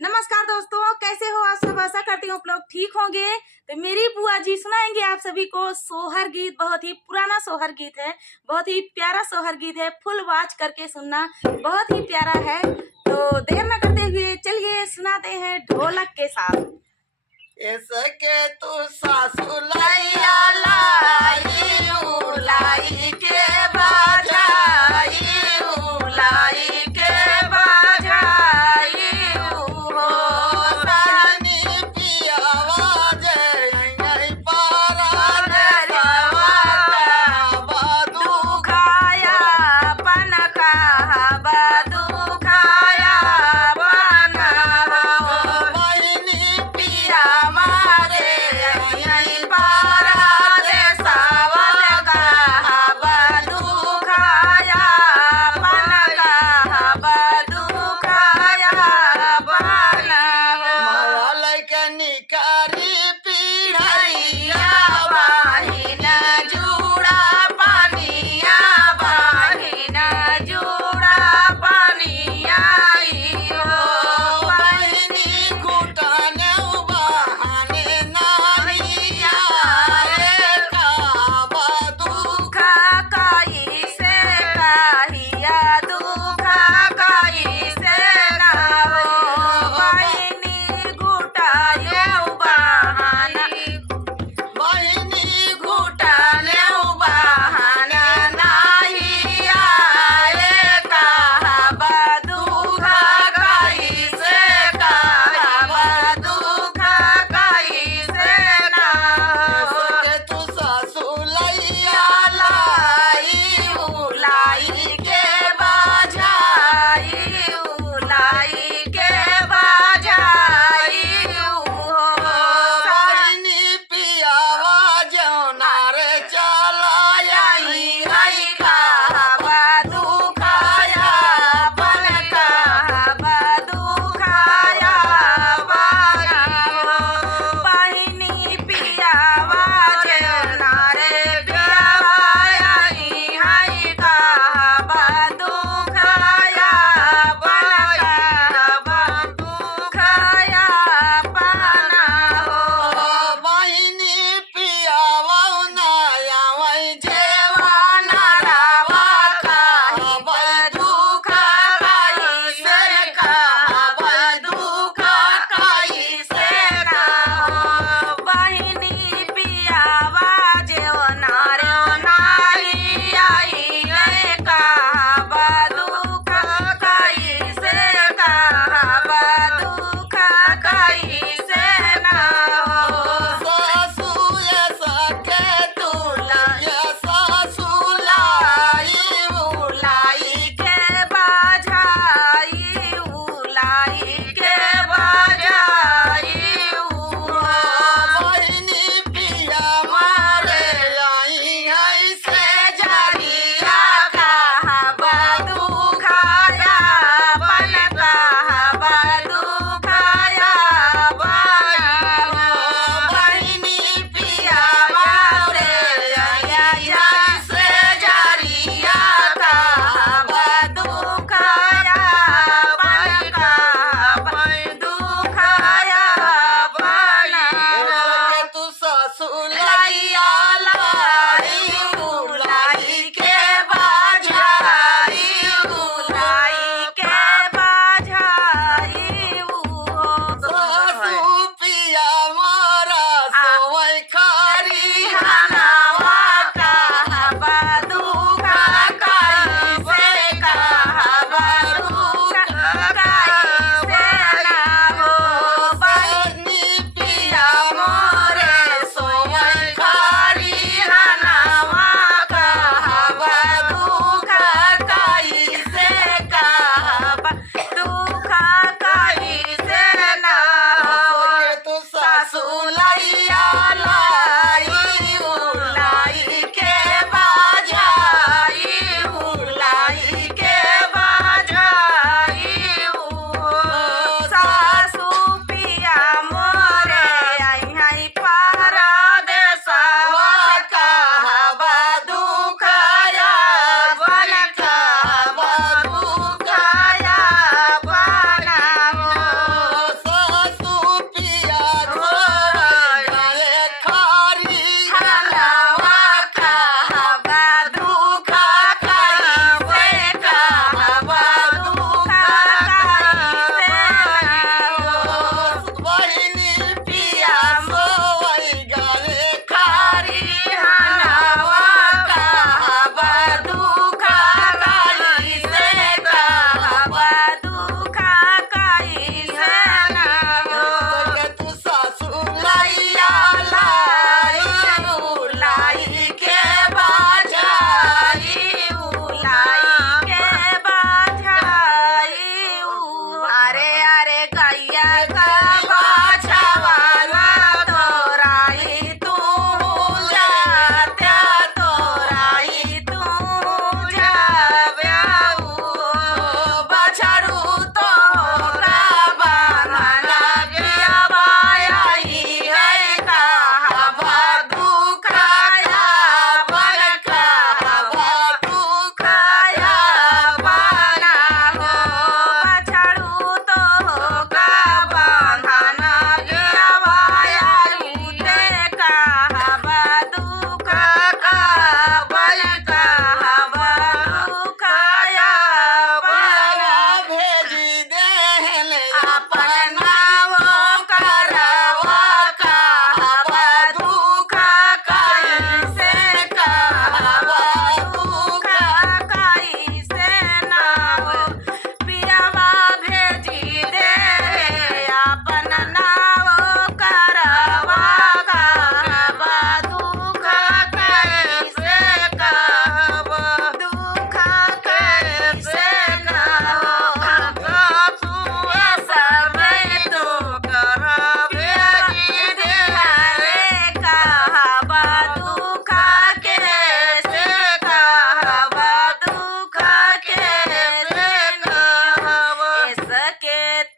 नमस्कार दोस्तों, कैसे हो आप सब। आशा करती हूँ आप लोग ठीक होंगे। तो मेरी बुआ जी सुनाएंगे आप सभी को सोहर गीत। बहुत ही पुराना सोहर गीत है, बहुत ही प्यारा सोहर गीत है। फुल वॉच करके सुनना, बहुत ही प्यारा है। तो देर न करते हुए चलिए सुनाते हैं ढोलक के साथ। इसके तू सासु लैया लाई उलाई के बाजाई उलाई के बाजाई हो रानी पियावा जय पारा नरवा बदू खाया पन का बदू खाया पन बहिनी पिया मारे पारा देसावा का बदू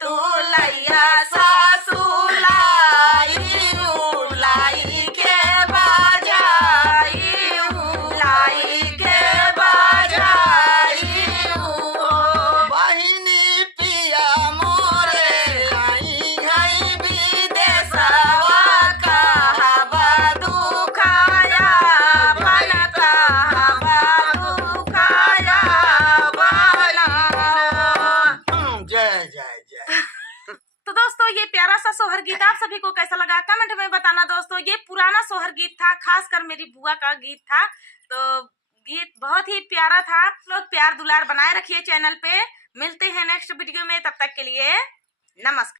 तू लैया सासुलाई लाई के बाजाई लाई के बाजाई बहिनी पिया मोरे आई हई विदेशवा कहबा दुखाया मन कहबा दुखाया बना। जय जय जय। तो दोस्तों ये प्यारा सा सोहर गीत आप सभी को कैसा लगा कमेंट में बताना दोस्तों। ये पुराना सोहर गीत था, खासकर मेरी बुआ का गीत था। तो गीत बहुत ही प्यारा था। लोग प्यार दुलार बनाए रखिए चैनल पे। मिलते हैं नेक्स्ट वीडियो में, तब तक के लिए नमस्कार।